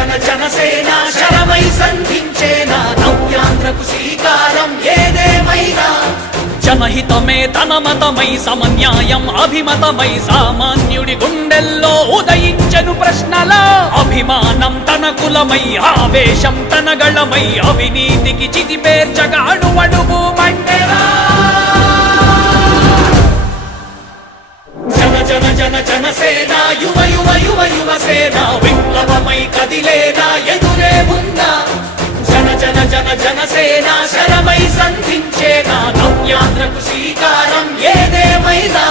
జన జనసేన శరమై సంధించేనా నవ్యాంధ్రకు శ్రీకారం ఏదేమైనా జనహితమే తన మతమై సమన్యాయం అభిమతమై సామాన్యుడి గుండెల్లో ఉదయించెను ప్రశ్నల అభిమానం తన కులమై ఆవేశం తన గళమై అవినీతికి చితిపేర్చగా అడువడుగు మండెరా జన జన జన జనసేన యువ యువ యువ యువసేన విప్లవమై కదిలేనా ఎదురే ఉందా జన జన జన జనసేన శరమై సంధించేనా నవ్యాంధ్రకు శ్రీకారం ఏదేమైనా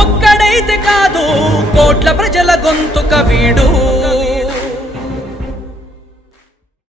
ఒక్కడైతే కాదు కోట్ల ప్రజల గొంతుక వీడు